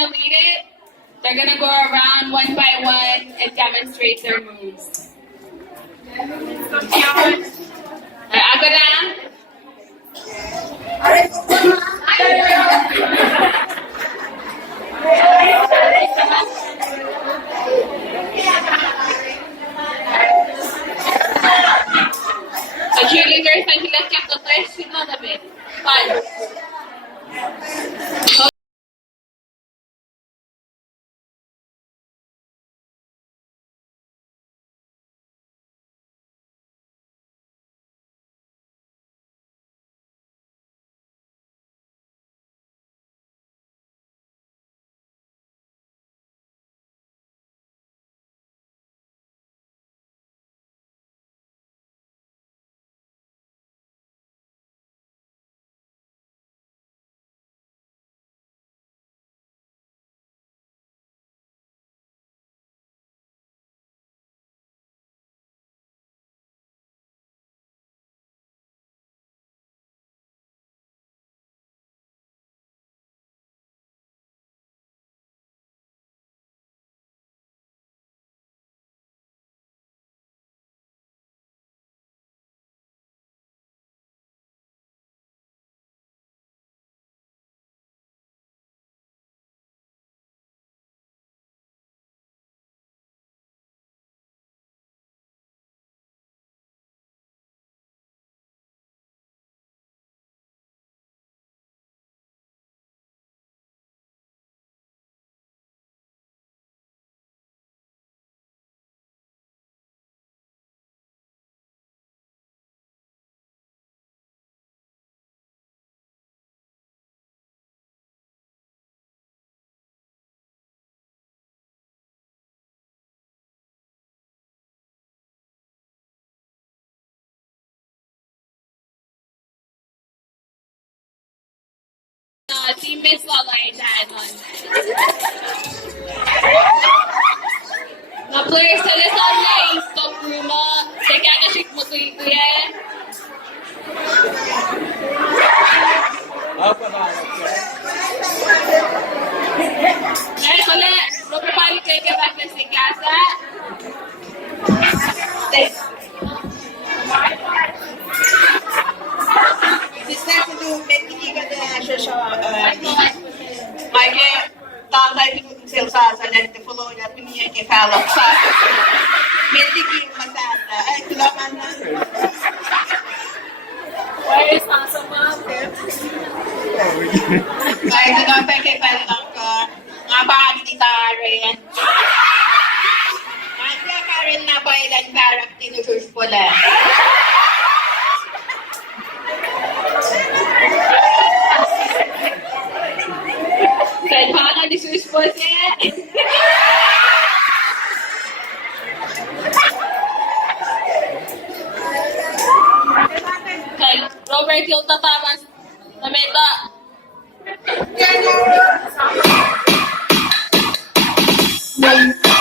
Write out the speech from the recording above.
gonna lead it. They're gonna go around one by one and demonstrate their moves. Ako na. So cheerleaders, nandiyan lang to tres sila na ba? Five. Team Miss Lalay nun. Mga players sa lesson na stop ruma. Kaya na shik mo kuya. Ay, kole. Roper Palik kayo kaya back na sa klasa. Sister ko doon, may tinigan na siya siya. May tatay ko doon sa dito follow niya, piniya kay Palik sa. May tigil masada. Ay, tulaman na. Where is awesome mom? Ay, tulaman pa kay Palik ko. Nga ba, hindi tarin. Nga Karen na ba ilan parang tinuturs po lang. Kahit baka disus po siya. Kahit Robert yung tatamas na meta. Let's go.